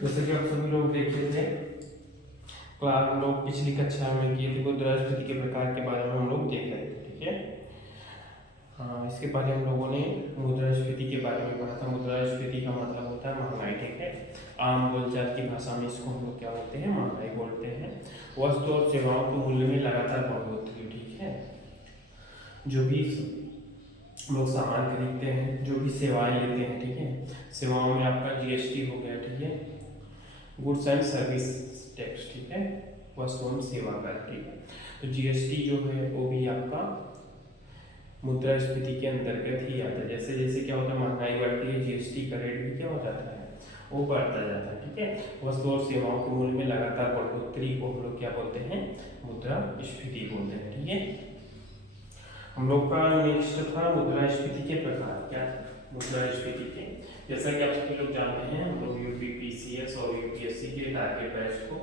जैसे कि आप सभी लोग देखे थे, क्लास हम लोग पिछली कक्षा में किए थे, मुद्रास्फीति के प्रकार के बारे में हम लोग देख रहे थे। ठीक है, हाँ, इसके पहले हम लोगों ने मुद्रास्फीति के बारे में पढ़ा था। मुद्रास्फीति का मतलब होता है महंगाई। ठीक है, आम बोलचाल की भाषा में इसको हम लोग क्या बोलते हैं, महंगाई बोलते हैं। वस्तु और सेवाओं के मूल्य में लगातार बढ़ोतरी। ठीक है, जो भी लोग सामान खरीदते हैं, जो भी सेवाएं लेते हैं, ठीक है, सेवाओं में आपका जीएसटी हो गया। ठीक है, गुड्स एंड सर्विस टैक्स। ठीक है, वस्तु एवं सेवा कर। ठीक है, तो जीएसटी जो है वो भी आपका मुद्रास्फीति के अंतर्गत ही आता है। जैसे जैसे क्या होता है, महंगाई बढ़ती है, जीएसटी का रेट भी क्या हो जाता है, वो बढ़ता जाता है। ठीक है, वस्तु और सेवाओं के मूल्य में लगातार बढ़ोतरी को हम लोग क्या बोलते हैं, मुद्रास्फीति बोलते हैं। ठीक है, हम लोग का नेक्स्ट था मुद्रास्फीति के प्रकार। क्या मुद्रास्फीति के, जैसा कि आप सभी लोग जानते हैं, हम लोग यूपीपीसीएस और यूपीएससी के टारगेट बैच को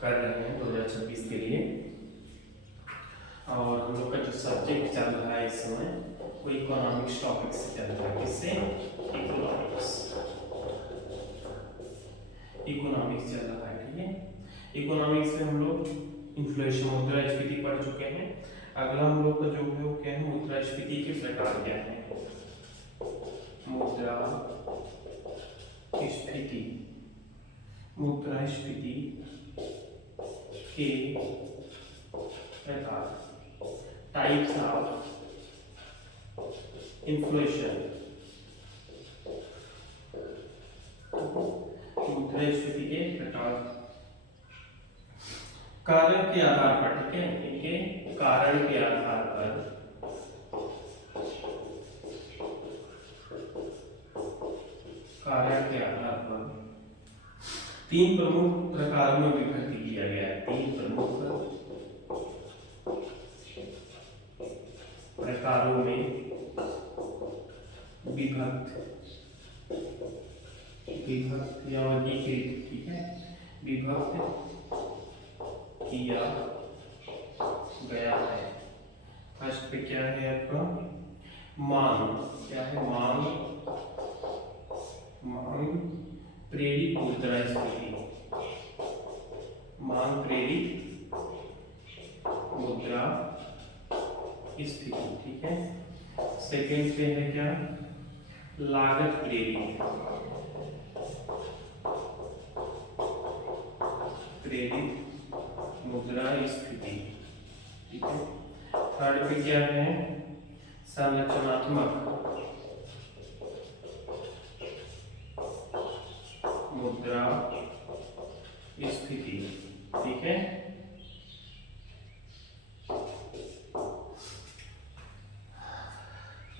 कर रहे हैं 2026 के लिए। और हम लोग का जो सब्जेक्ट चल रहा है इस समय वो इकोनॉमिक्स टॉपिक से चल रहा है। किससे, इकोनॉमिक्स चल रहा है। ठीक है, इकोनॉमिक्स में हम लोग इन्फ्लेशन मुद्रास्फीति पढ़ चुके हैं। अगला हम लोग का जो है वो क्या है, मुद्रास्फीति के प्रकार क्या है, मुद्रास्फीति। मुद्रास्फीति के प्रकार, टाइप्स ऑफ इन्फ्लेशन। मुद्रास्फीति के प्रकार कारण के आधार पर। ठीक है, इनके कारण के आधार पर तीन प्रमुख प्रकारों में विभक्त किया गया है। तीन प्रमुख प्रकारों में विभक्त या वर्गीकृत। ठीक है, विभक्त किया गया है। फर्स्ट पे क्या है आपका, मांग। क्या है, मांग प्रेरित मुद्रास्फीति। मांग प्रेरित मुद्रास्फीति। ठीक है, सेकेंड पे है क्या, लागत प्रेरित मुद्रास्फीति। ठीक है, थर्ड पे क्या है, संरचनात्मक मुद्रास्फीति। ठीक है,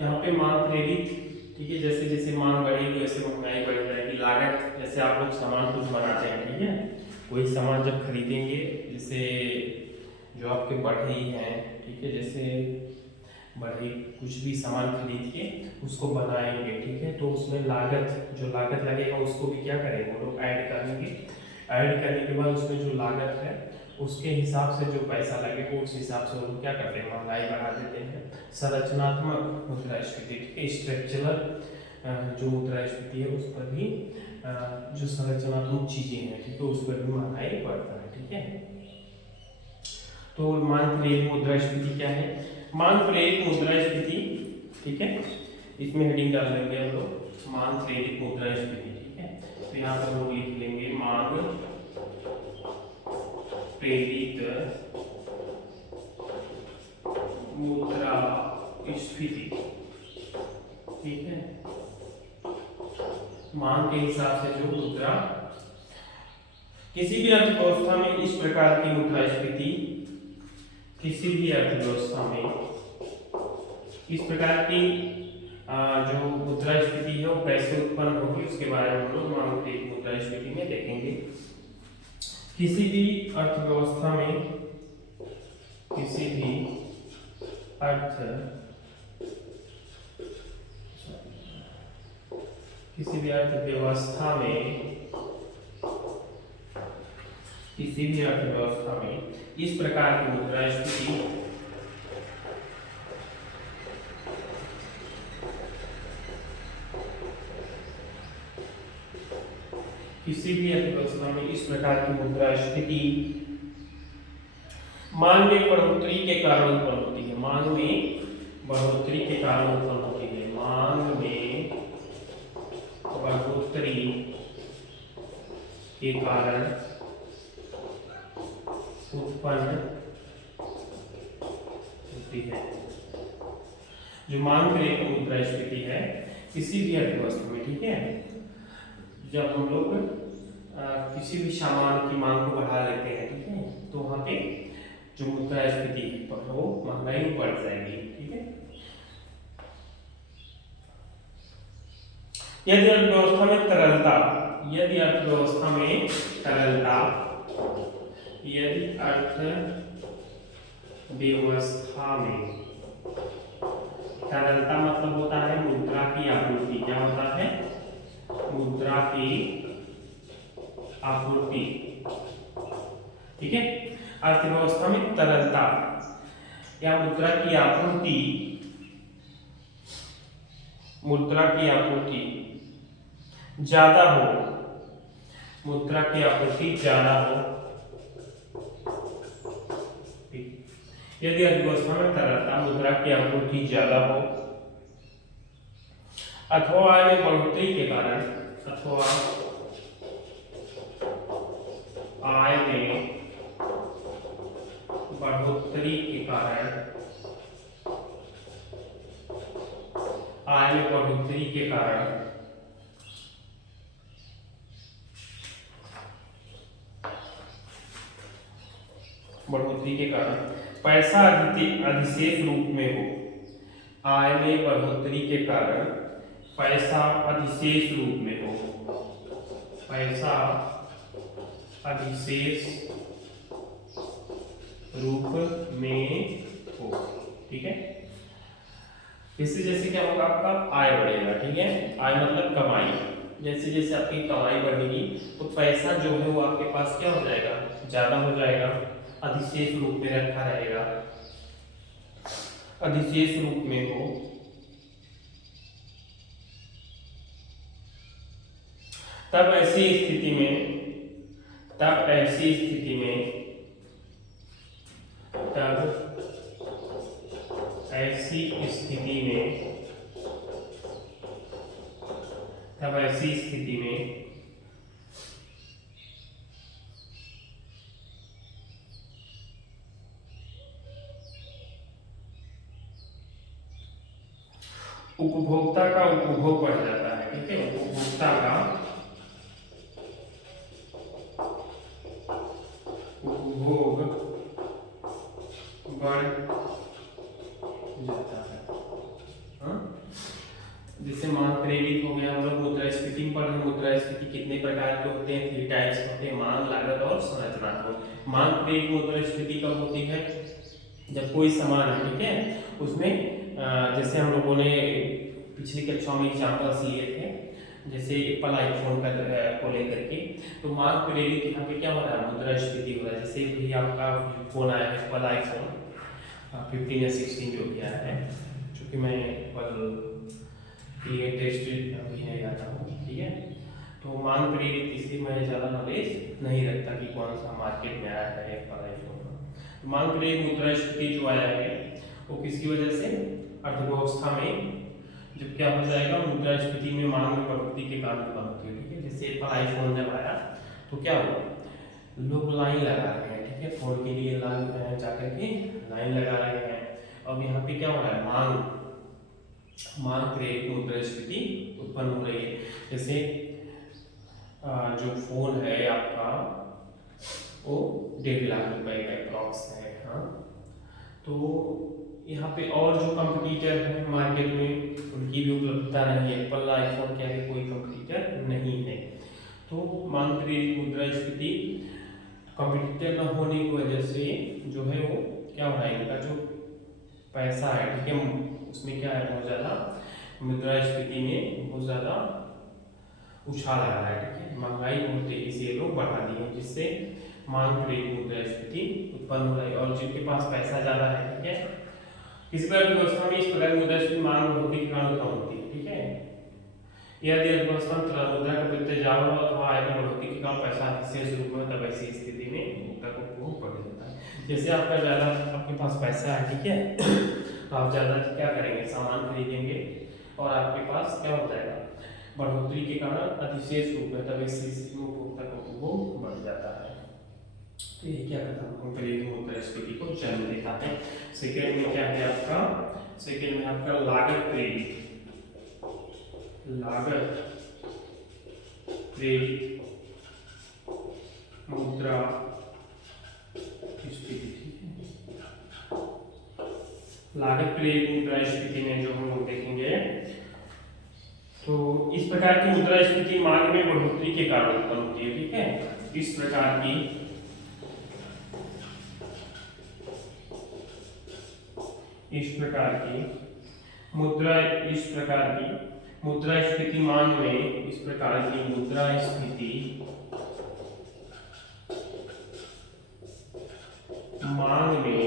यहाँ पे मांग प्रेरित। ठीक है, जैसे जैसे मांग बढ़ेगी वैसे महंगाई बढ़ जाएगी। लागत, जैसे आप लोग सामान कुछ बनाते हैं, ठीक है, कोई सामान जब खरीदेंगे, जैसे जो आपके बढ़ई हैं, ठीक है, जैसे बढ़ई कुछ भी सामान खरीद के उसको बनाएंगे, ठीक है, तो उसमें लागत, जो लागत लगेगा उसको भी क्या करेंगे वो लोग ऐड करेंगे। ऐड करने के बाद उसमें जो लागत है उसके हिसाब से जो पैसा लगेगा उस हिसाब से वो लोग क्या करते हैं, महंगाई बढ़ा देते हैं। संरचनात्मक मुद्रास्फीति, ठीक है, स्ट्रक्चरल जो मुद्रास्फीति है उस पर भी जो संरचनात्मक चीजें हैं, ठीक है, उस पर भी महंगाई बढ़ता है। ठीक है, तो मांग प्रेरित मुद्रास्फीति क्या है, मांग प्रेरित मुद्रास्फीति। ठीक है, इसमें हेडिंग डाल लेंगे हम लोग, मांग प्रेरित मुद्रास्फीति। ठीक है, तो यहाँ पर हम लोग लिख लेंगे मांग प्रेरित मुद्रास्फीति। ठीक है, मांग के हिसाब से जो मुद्रा, किसी भी अर्थव्यवस्था में इस प्रकार की मुद्रास्फीति, किसी भी अर्थव्यवस्था में इस प्रकार की जो मुद्रास्फीति है वो कैसे उत्पन्न होगी उसके बारे में हम लोग मांग प्रेरित मुद्रास्फीति में देखेंगे। किसी भी अर्थव्यवस्था में, किसी भी अर्थव्यवस्था में इस प्रकार की मुद्रास्फीति किसी भी अर्थव्यवस्था में इस प्रकार की मुद्रास्फीति मांग में बढ़ोतरी के कारण उत्पन्न होती है। मांग में बढ़ोतरी के कारण उत्पन्न होती है। मांग में बढ़ोतरी के कारण उत्पन्न होती है। जो मांग में एक मुद्रास्फीति है किसी भी अर्थव्यवस्था में, ठीक है, जब हम लोग किसी भी सामान की मांग को बढ़ा लेते हैं, ठीक है, तो वहां पे जो मुद्रास्फीति है वो महंगाई बढ़ जाएगी, ठीक है। यदि अर्थव्यवस्था में तरलता, यदि अर्थव्यवस्था में तरलता, यदि अर्थव्यवस्था में तरलता मतलब होता है मुद्रा की आपूर्ति। क्या होता है? मुद्रा की आपूर्ति, ठीक है। अर्थव्यवस्था में तरलता या मुद्रा की आपूर्ति, मुद्रा की आपूर्ति ज्यादा हो, मुद्रा की आपूर्ति ज्यादा हो, यदि अर्थव्यवस्था में तरलता, मुद्रा की आपूर्ति ज्यादा हो, अथवा आय में बढ़ोतरी के कारण, अथवा आय में बढ़ोतरी के कारण, आय में बढ़ोतरी के कारण पैसा अधिशेष रूप में हो। आय में बढ़ोतरी के कारण पैसा अधिशेष रूप में हो, पैसा अधिशेष रूप में हो, ठीक है। इससे जैसे क्या होगा, आपका आय बढ़ेगा, ठीक है। आय मतलब कमाई। जैसे जैसे आपकी कमाई बढ़ेगी तो पैसा जो है वो आपके पास क्या हो जाएगा, ज्यादा हो जाएगा, अधिशेष रूप में रखा रहेगा, अधिशेष रूप में हो। तब ऐसी स्थिति में, तब ऐसी स्थिति में, तब ऐसी स्थिति में, तब ऐसी स्थिति में उपभोक्ता का उपभोग बढ़ जाता है, ठीक है। उपभोक्ता का उपभोग बढ़ जाता है। हाँ, जैसे मांग प्रेरित हो गया, हम लोग मुद्रास्फीति पर, मुद्रास्फीति कितने प्रकार के होते हैं, 3 टाइप्स होते हैं, मांग, लागत और संरचनात्मक। मांग प्रेरित मुद्रास्फीति कब होती है? जब कोई सामान है, ठीक है, उसमें जैसे हम लोगों ने पिछली कक्षा में एग्जाम्पल्स लिए थे, जैसे एप्पल आईफोन का को लेकर के, तो मांग प्रेरित यहाँ पे क्या हो रहा है, मुद्रास्फीति हो रहा है। जैसे भी आपका फोन आया है, एप्पल आईफोन 15 या 16 जो भी आया है, चूँकि मैं एप्पल ये टेस्ट अभी नहीं आता हूँ, ठीक है, तो मांग प्रेरित इसलिए मैं ज़्यादा नॉलेज नहीं रखता कि कौन सा मार्केट में आया है एप्पल आईफोन का। तो मांग प्रेरित मुद्रास्फीति जो आया है वो किसकी वजह से, अर्थव्यवस्था में जब क्या हो जाएगा, मुद्रास्फीति में मांग में बढ़ोतरी के कारण होती है, ठीक है। जैसे एप्पल आईफोन जब आया तो क्या हुआ, लोग लाइन लगा रहे हैं, ठीक है, फोन के लिए लाइन जाकर के लाइन लगा रहे हैं। अब यहाँ पे क्या हो रहा है, मांग प्रेरित मुद्रास्फीति उत्पन्न हो रही है। जैसे जो फोन है आपका वो 1.5 लाख रुपए का अप्रॉक्स है, हाँ, तो यहाँ पे और जो कंपटीटर है मार्केट में उनकी भी उपलब्धता नहीं है, एप्पल आईफोन के आगे कोई कंपटीटर नहीं है। तो मांग प्रेरित मुद्रास्फीति कंपटीटर न होने की वजह से जो है वो क्या हो रहा है, इनका जो पैसा है, ठीक है, उसमें क्या है, बहुत ज़्यादा मुद्रास्फीति में बहुत ज़्यादा उछाल आ रहा है, ठीक है। महंगाई बहुत तेजी से लोग बढ़ा दी है, जिससे मांग प्रेरित मुद्रास्फीति उत्पन्न हो रही है। और जिनके पास पैसा ज़्यादा है, ठीक है, किसी भी अर्थव्यवस्था में इस प्रकार मुद्रास्फीति मांग बढ़ोतरी के कारण उत्पन्न होती है, ठीक है। यदि अर्थव्यवस्था में मुद्रा का तेजाब अथवा आय में बढ़ोतरी के कारण पैसा शेष रूप में, तब ऐसी स्थिति में मुद्रा का उपभोग बढ़ जाता है। जैसे आपका ज़्यादा आपके पास पैसा है, ठीक है, तो आप ज़्यादा क्या करेंगे, सामान खरीदेंगे और आपके पास क्या हो जाएगा, बढ़ोतरी के कारण अधिशेष रूप में, तब ऐसी स्थिति में उपभोक्ता का उपभोग बढ़ जाता है। तो ये क्या करता है, हम पहले मुद्रास्फीति को जन्म दिखाते हैं। सेकेंड में क्या है आपका, सेकेंड में आपका लागत प्रेरित, लागत प्रेरित मुद्रा स्फीति, ठीक है। लागत प्रेरित मुद्रास्फीति में जो हम लोग देखेंगे, तो इस प्रकार की मुद्रास्फीति मांग में बढ़ोतरी के कारण उत्पन्न होती है, ठीक है। इस प्रकार की मुद्रास्फीति मांग में, इस प्रकार की मुद्रास्फीति मांग में,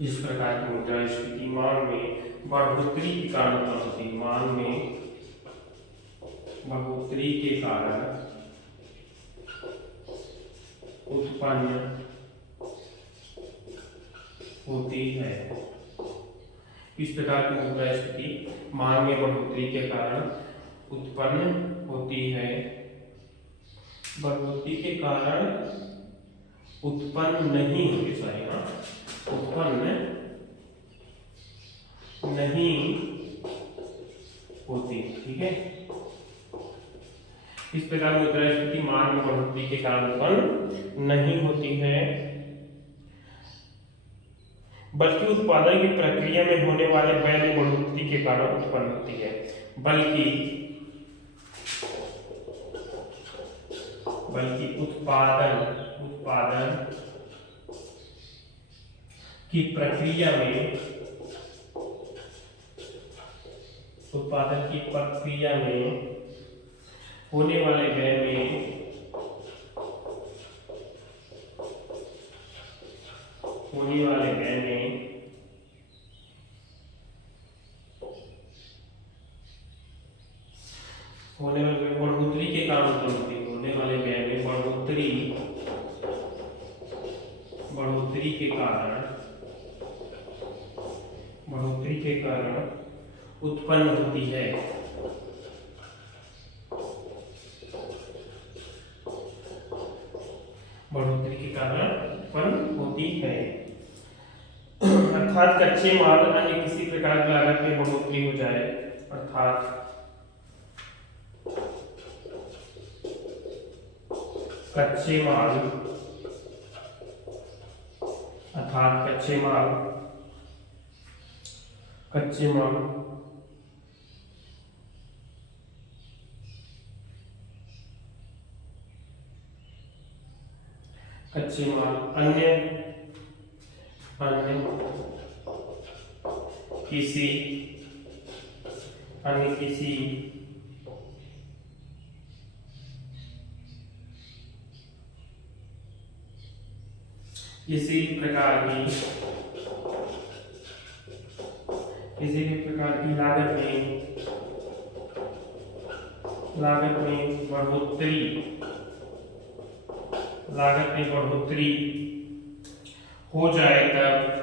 इस प्रकार की मुद्रास्फीति मांग में बढ़ोतरी के कारण उत्पन्न होती है, मांग में बढ़ोतरी के कारण उत्पन्न होती है। इस प्रकार की मुद्रास्फीति मांग में बढ़ोतरी के कारण उत्पन्न होती है, बढ़ोतरी के कारण उत्पन्न नहीं होती, सॉरी, हाँ, उत्पन्न नहीं होती, ठीक है। इस प्रकार मुद्रास्फीति मांग में बढ़ोतरी के कारण उत्पन्न नहीं होती है, बल्कि उत्पादन की प्रक्रिया में होने वाले व्यय में बढ़ोतरी के कारण उत्पन्न होती है। बल्कि उत्पादन की प्रक्रिया में, उत्पादन की प्रक्रिया में होने वाले व्यय में होने वाले बढ़ोतरी के कारण उत्पन्न होती है, होने वाले व्यय में बढ़ोतरी के कारण उत्पन्न होती है। बढ़ोतरी के कारण उत्पन्न होती है, अर्थात कच्चे माल अन्य किसी प्रकार की लागत में बढ़ोतरी हो जाए, अर्थात कच्चे माल अन्य किसी प्रकार की लागत में बढ़ोतरी हो जाए, तब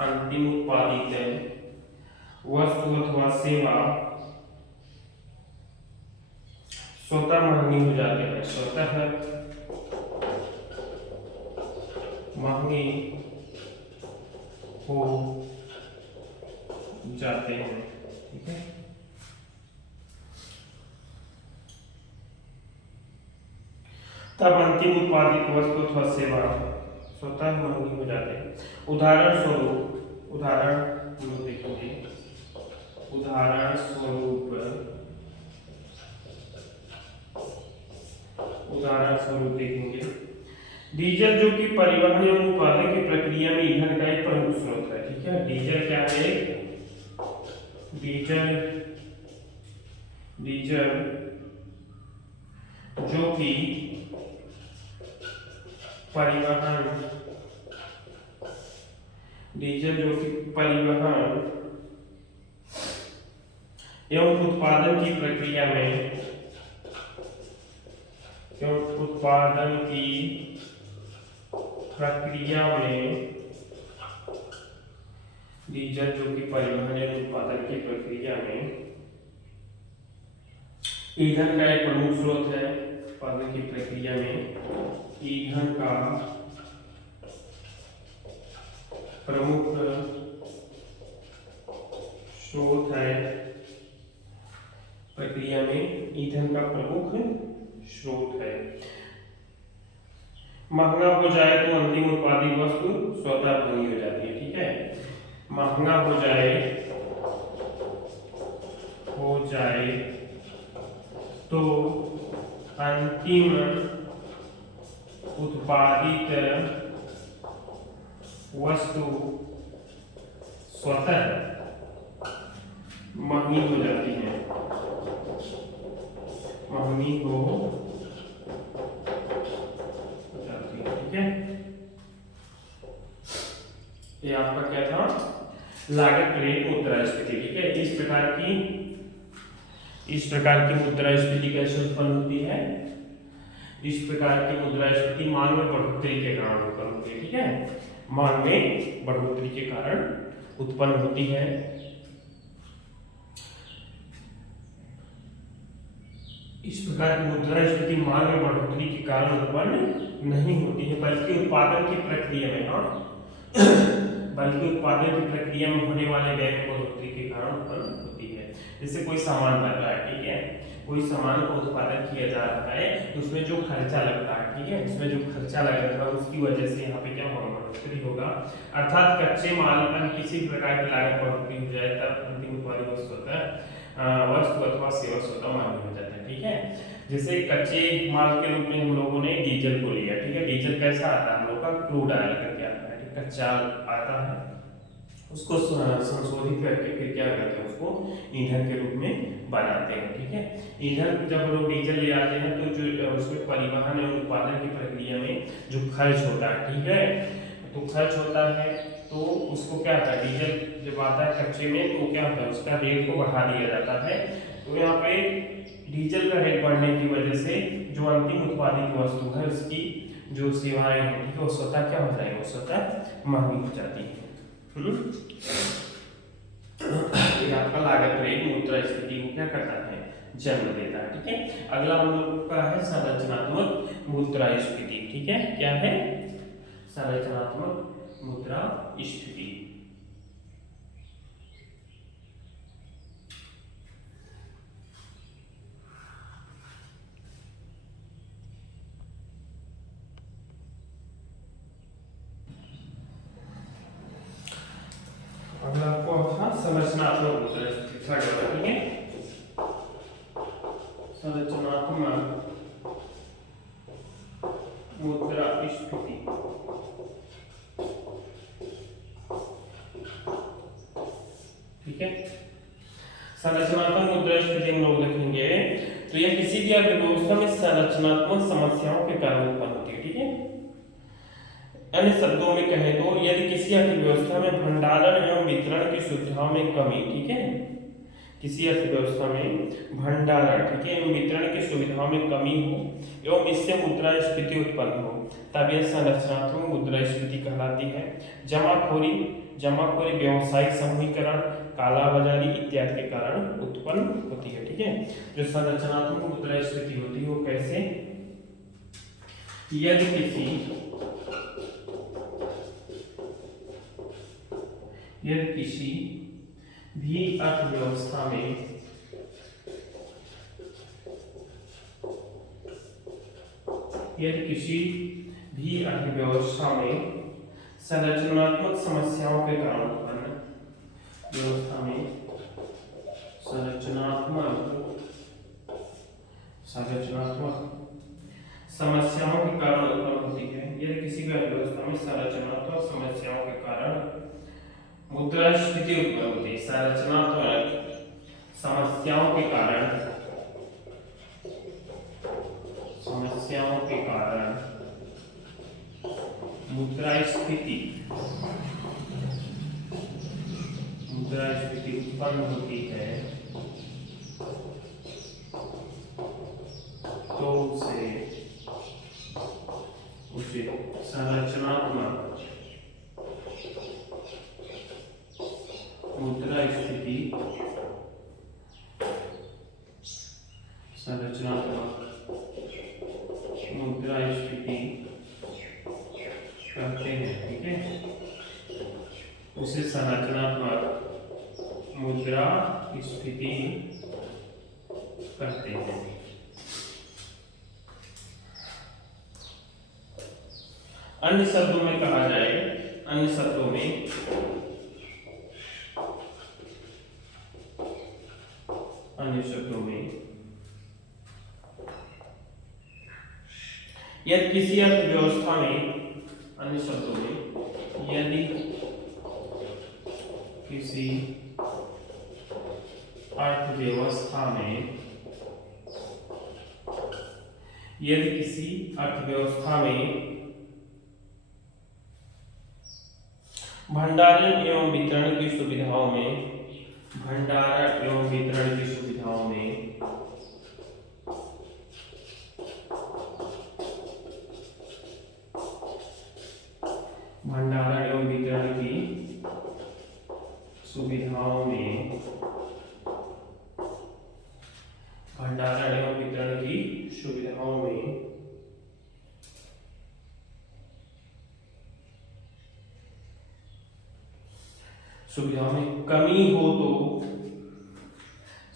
अंतिम उत्पादित वस्तु अथवा सेवा, स्वतः महंगी हो जाते हैं, स्वतः महंगे हो जाते हैं, ठीक है। तब अंतिम उत्पादित वस्तु अथवा सेवा स्वतः महंगी हो जाते हैं। उदाहरण हम लोग देखेंगे, उदाहरण स्वरूप देखेंगे। डीजल जो कि परिवहन एवं उत्पादन की प्रक्रिया में ईंधन का एक प्रमुख स्रोत है, ठीक है। डीजल क्या है? डीजल जो कि परिवहन एवं उत्पादन की प्रक्रिया में डीजल जो कि परिवहन एवं उत्पादन की प्रक्रिया में ईंधन का एक प्रमुख स्रोत है। उत्पादन की प्रक्रिया में ईंधन का प्रमुख स्रोत है। प्रक्रिया में ईंधन का प्रमुख स्रोत है। महंगा हो जाए तो अंतिम उत्पादित वस्तु स्वतः महंगी हो जाती है, ठीक है। महंगा हो जाए तो अंतिम उत्पादित वस्तु स्वतः महंगी हो जाती है, ठीक है। ये आपका क्या था? लागत प्रेरित मुद्रास्फीति, ठीक है। इस प्रकार की मुद्रास्फीति कैसे उत्पन्न होती है? इस प्रकार की मुद्रास्फीति मांग में बढ़ोतरी के कारण उत्पन्न होती है, ठीक है। मांग में बढ़ोतरी के कारण उत्पन्न होती है। इस प्रकार की मुद्रास्फीति मांग में बढ़ोतरी के कारण उत्पन्न नहीं होती है, बल्कि उत्पादन की प्रक्रिया में होने वाले व्यय में बढ़ोतरी के कारण उत्पन्न होती है। जैसे कोई सामान बन रहा है, ठीक है, कोई सामान का उत्पादन किया जा रहा है तो उसमें जो खर्चा लगता है, ठीक है, उसमें जो खर्चा लग रहा है उसकी वजह से यहाँ पे क्या होगा? बढ़ोतरी होगा। अर्थात कच्चे माल पर किसी प्रकार की लागत बढ़ोतरी हो जाए तब अंतिम उत्पादित वस्तु अथवा सेवा स्वतः महंगी हो जाता है, ठीक है। जैसे कच्चे माल के रूप में हम लोगों ने डीजल को लिया, ठीक है। डीजल कैसा आता है? हम लोग का क्रूड ऑयल करके आता है, कच्चा आता है, उसको संशोधित करके फिर क्या करते हैं? उसको ईंधन के रूप में बनाते हैं, ठीक है। ईंधन जब हम लोग डीजल ले आते हैं तो जो उसमें परिवहन एवं उत्पादन की प्रक्रिया में जो खर्च होता है, ठीक है, तो खर्च होता है तो उसको क्या होता है? डीजल जब आता है कच्चे में तो क्या होता है? उसका रेट को बढ़ा दिया जाता है। तो यहाँ पे डीजल का रेट बढ़ने की वजह से जो अंतिम उत्पादित वस्तु है उसकी जो सेवाएं हैं, ठीक है, वो स्वतः क्या हो जाएगी? वो स्वतः महंगी हो जाती है। ये आपका लागत रहित मुद्रास्फीति को क्या करता है? जन्म देता है, ठीक है। अगला हम लोग का है संरचनात्मक मुद्रास्फीति, ठीक है। क्या है? संरचनात्मक मुद्रास्फीति। अगला आपको था संरचनात्मक मुद्रास्फीति, ठीक है। संरचनात्मक मुद्रास्फीति, ठीक है। संरचनात्मक मुद्रास्फीति हम लोग देखेंगे तो यह किसी भी अर्थव्यवस्था में संरचनात्मक समस्याओं के कारण उत्पन्न होती है, ठीक है। अन्य शब्दों में कहें तो यदि किसी अर्थव्यवस्था में भंडारण एवं वितरण की सुविधाओं में कमी, ठीक है, किसी अर्थव्यवस्था में भंडारण, ठीक है, एवं वितरण की सुविधाओं में कमी हो एवं इससे मुद्रास्फीति उत्पन्न हो तब यह संरचनात्मक मुद्रास्फीति कहलाती है। जमाखोरी, व्यावसायिक समूहीकरण, कालाबाजारी इत्यादि के कारण उत्पन्न होती है, ठीक है। जो संरचनात्मक मुद्रास्फीति होती है वो कैसे? यदि किसी भी अर्थव्यवस्था में संरचनात्मक समस्याओं के कारण उत्पन्न समस्याओं के कारण उत्पन्न होती है। यदि किसी भी अर्थव्यवस्था में संरचनात्मक समस्याओं के कारण मुद्रास्फीति उत्पन्न होती है। संरचनात्मक समस्याओं के कारण मुद्रास्फीति उत्पन्न होती है तो उसे संरचनात्मक मुद्रास्फीति कहते हैं। ठीक है, उसे संरचनात्मक मुद्रास्फीति कहते हैं। अन्य शब्दों में कहा जाए, अन्य शब्दों में यदि किसी अर्थव्यवस्था में, अन्य शब्दों में यदि किसी अर्थव्यवस्था में भंडारण एवं वितरण की सुविधाओं में भंडारण एवं वितरण की सुविधाओं में कमी हो तो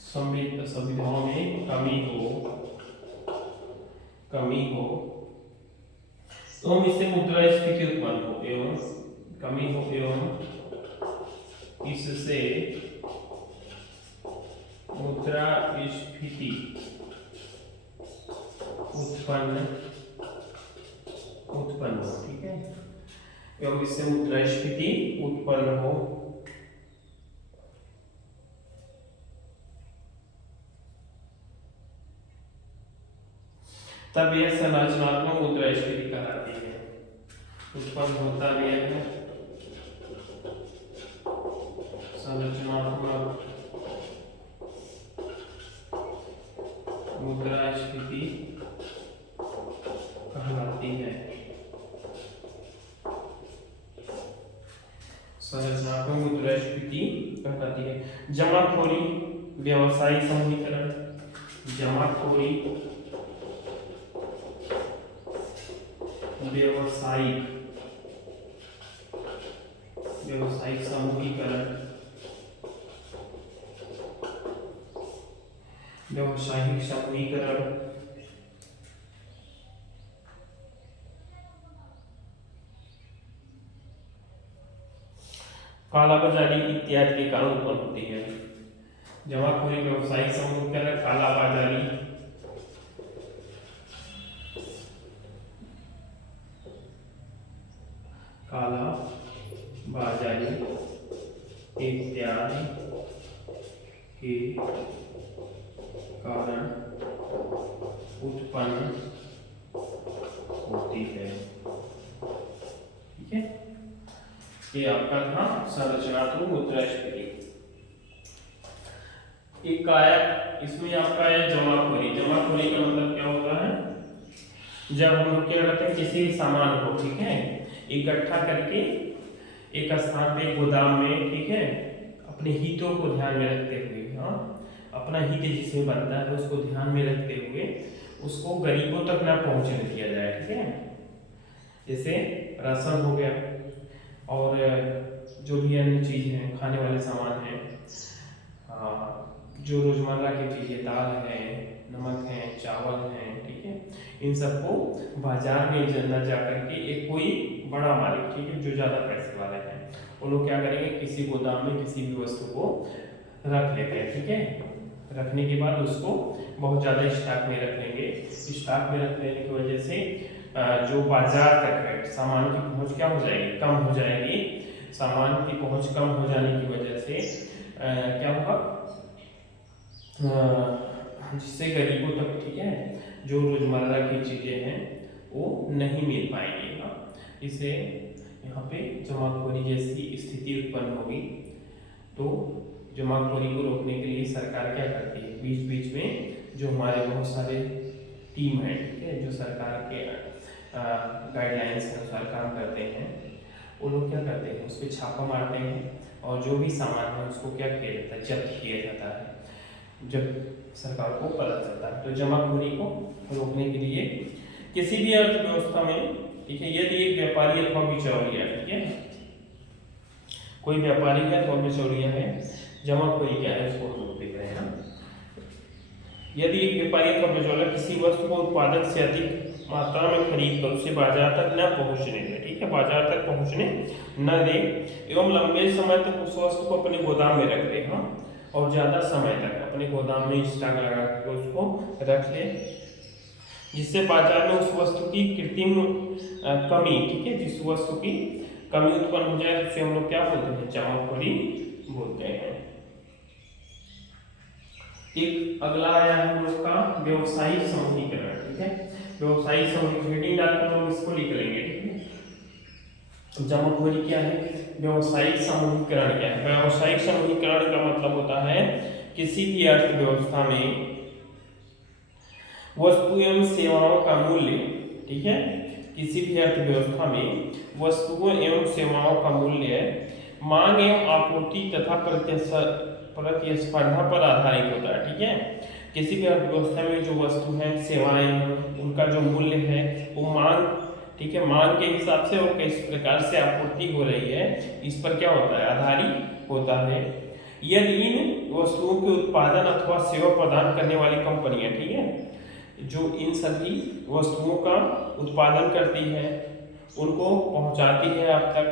सुविधाओं में कमी हो तो हम इससे मुद्रास्फीति उत्पन्न हो एवं कमी हो एवं इससे मुद्रास्फीति उत्पन्न हो। ठीक है, एवं इससे मुद्रास्फीति उत्पन्न हो तब यह संरचनात्मक मुद्रास्फीति कहलाती है। उत्पन्न होता भी है संरचनात्मक मुद्रास्फीति कहलाती है। संरचनात्मक मुद्रास्फीति कहलाती है। जमाखोरी, व्यवसायिक समूहीकरण, जमाखोरी व्यवसायिक समूहीकरण, कालाबाजारी इत्यादि के कारण उत्पन्न होती है। जमाखोरी, व्यवसायिक समूहीकरण, कालाबाजारी इत्यादि के कारण उत्पन्न होती है। ठीक है, ये आपका था संरचनात्मक मुद्रास्फीति। एक आया इसमें आपका है जमाखोरी। जमाखोरी का मतलब क्या होता है? जब हम लोग क्या करते हैं, किसी सामान को, ठीक है, इकट्ठा करके एक स्थान पे, गोदाम में, ठीक है, अपने हितों को ध्यान में रखते हुए, हाँ, अपना हित जिसमें बनता है उसको ध्यान में रखते हुए उसको गरीबों तक ना पहुंचने दिया जाए। ठीक है, जैसे राशन हो गया और जो भी अन्य चीज है, खाने वाले सामान है, जो रोजमर्रा की चीजें, दाल है, नमक है, चावल है, ठीक है, इन सबको बाजार में न जा करके एक कोई बड़ा मालिक, ठीक है, जो ज्यादा पैसे वाले हैं, वो लोग क्या करेंगे, किसी गोदाम में किसी भी वस्तु को रख लेते हैं। ठीक है, रखने के बाद उसको बहुत ज़्यादा स्टॉक में रख लेंगे। स्टॉक में रख लेने की वजह से जो बाजार तक है सामान की पहुंच क्या हो जाएगी, कम हो जाएगी। सामान की पहुंच कम हो जाने की वजह से क्या होगा, जिससे गरीबों तक, ठीक है, जो रोजमर्रा की चीज़ें हैं वो नहीं मिल पाएंगी। हाँ, इससे यहाँ पे जमाखोरी जैसी स्थिति उत्पन्न होगी। तो जमाखोरी को रोकने के लिए सरकार क्या करती है, बीच बीच में जो हमारे बहुत सारे टीम है, ठीक है, जो सरकार के गाइडलाइंस के अनुसार काम करते हैं, वो लोग क्या करते हैं, उस पर छापा मारते हैं और जो भी सामान है उसको क्या किया जाता है, जब्त किया जाता है जब सरकार को पता चलता है। तो जमाखोरी को रोकने के लिए किसी भी अर्थव्यवस्था में, ठीक है, यदि एक व्यापारी अथवा बिचौलिया, ठीक है, कोई व्यापारी है अथवा बिचौलिया है, जमाखोरी क्या है उसको हम लोग देख रहे हैं। यदि एक व्यापारी अथवा बिचौलिया किसी वस्तु को उत्पादक से अधिक मात्रा में खरीद कर उसे बाजार तक न पहुंचने दे, ठीक है, बाजार तक पहुंचने न दे एवं लंबे समय तक उस वस्तु को अपने गोदाम में रख ले, हाँ, और ज्यादा समय तक अपने गोदाम में स्टॉक लगा कर उसको रख ले, जिससे बाजार में उस वस्तु की कृत्रिम कमी, ठीक है, जिस वस्तु की कमी उत्पन्न हो जाए उसे हम लोग क्या बोलते हैं, जमाखोरी बोलते हैं। एक अगला आया है हम लोग का व्यवसायिक समूहीकरण, ठीक है, व्यवसायिक समूहीकरण डालकर हम इसको लिख लेंगे, ठीक है। जमाखोरी क्या है, व्यवसायिक समूहीकरण क्या है, व्यवसायिक समूहीकरण का मतलब होता है किसी भी अर्थव्यवस्था में वस्तु एवं सेवाओं का मूल्य, ठीक है, किसी भी अर्थव्यवस्था में वस्तुओं एवं सेवाओं का मूल्य मांग एवं आपूर्ति तथा प्रतिस्पर्धा पर आधारित होता है, ठीक है। किसी भी अर्थव्यवस्था में जो वस्तु है, सेवाएं हैं, उनका जो मूल्य है वो मांग, ठीक है, मांग के हिसाब से और किस प्रकार से आपूर्ति हो रही है इस पर क्या होता है, आधारित होता है। यदि इन वस्तुओं के उत्पादन अथवा सेवा प्रदान करने वाली कंपनियां, ठीक है, जो इन सभी वस्तुओं का उत्पादन करती है, उनको पहुंचाती है आप तक,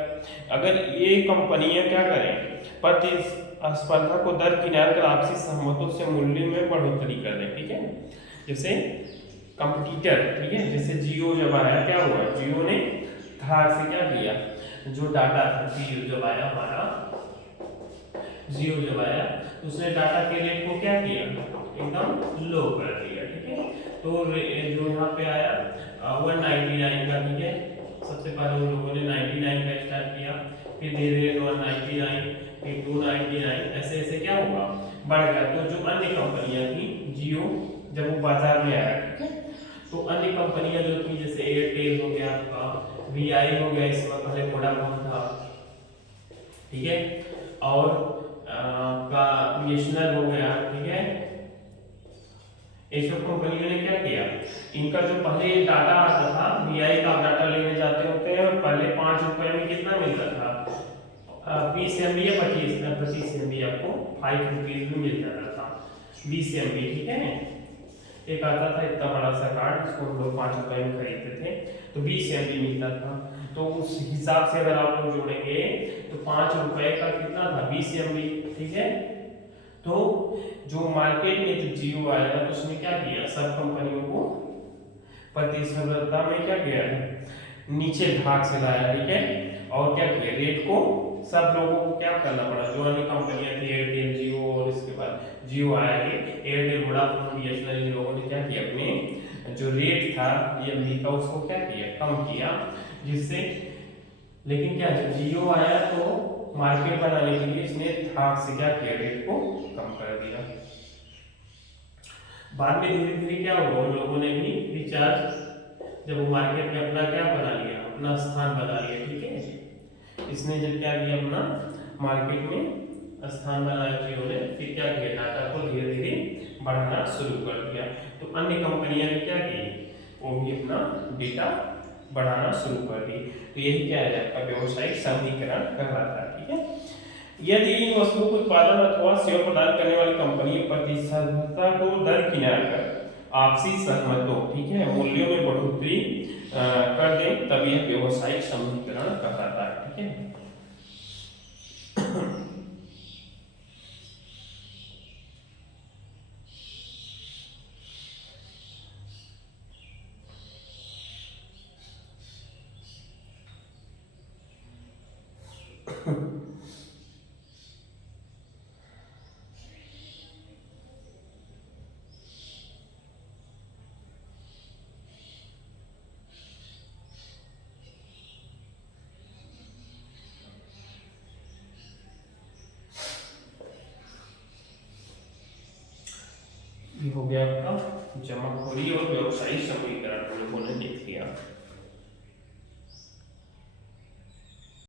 अगर ये कंपनियां क्या करें, प्रतिस्पर्धा को दरकिनार कर आपसी सहमतों से मूल्य में बढ़ोतरी कर दें, ठीक है। जैसे कंपटीटर, ठीक है, जैसे जियो जब आया क्या हुआ, जियो ने धार से क्या किया, जो डाटा था, जियो जब आया हमारा, जियो जब आया उसने डाटा के रेट को क्या किया, एकदम लो कर दिया, ठीक है। तो जो यहाँ पे आया 199 का, ठीक है, सबसे पहले उन लोगों ने 99 का स्टार्ट किया, फिर धीरे धीरे 199, फिर 299, ऐसे ऐसे क्या हुआ, बढ़ गया। तो जो अन्य कंपनियां थी, जियो जब वो बाजार में आया, ठीक है, तो अन्य कंपनियां जो थी जैसे एयरटेल हो गया आपका, वीआई हो गया, इसमें पहले वोडाफोन था, ठीक है, और का बीएसएनएल हो गया, ठीक है, ये सब कंपनियों ने क्या किया, इनका जो पहले डाटा आता था, वीआई का डाटा लेने जाते होते हैं, पहले 5 रुपए में कितना मिलता था, 20 MB या 25 MB आपको 5 रुपीज में मिल जाता था, 20 MB, ठीक है। एक आता था इतना बड़ा सा कार्ड, उसको हम लोग 5 रुपए में खरीदते थे, तो 20 MB मिलता था। तो उस हिसाब से अगर आप लोग जोड़ेंगे तो 5 रुपए का कितना था, 20 MB, ठीक है। तो जो मार्केट में जो जियो आया तो उसने क्या किया, सब कंपनियों को प्रतिस्पर्धा में क्या किया है, नीचे भाग से लाया, ठीक है, और क्या किया, रेट को सब लोगों को क्या करना पड़ा, जो अन्य कंपनियां थी एयरटेल, जियो, और इसके बाद जियो आया है, एयरटेल, वोडाफोन, बीएसएनएल, इन लोगों ने क्या किया, अपने जो रेट था एमबी का उसको क्या किया, कम किया, जिससे, लेकिन क्या जब जियो आया तो मार्केट बनाने के लिए इसने भाग से क्या किया, रेट को कम कर दिया। बाद में धीरे धीरे क्या हुआ, उन लोगों ने भी रिचार्ज जब वो मार्केट में अपना क्या बना लिया, अपना स्थान बना लिया, ठीक है, इसने जब क्या किया, अपना मार्केट में स्थान बनाया जियो ने, फिर क्या किया, डाटा को धीरे धीरे बढ़ाना शुरू कर दिया। तो अन्य कंपनियां ने क्या की, वो भी अपना डेटा बढ़ाना शुरू कर दी। तो यही क्या है, आपका व्यवसायिक समूहीकरण कहलाता है, ठीक है। यदि इन वस्तुओं को उत्पादन अथवा सेवा प्रदान करने वाली कंपनी प्रतिस्पर्धा को दरकिनार कर आपसी सहमतों, ठीक है, मूल्यों में बढ़ोतरी कर दें, तब यह व्यवसायिक समूहीकरण कहलाता है, ठीक है। ये हो गया आपका जमाखोरी और व्यवसायिक समीकरण हम लोगों ने देख लिया।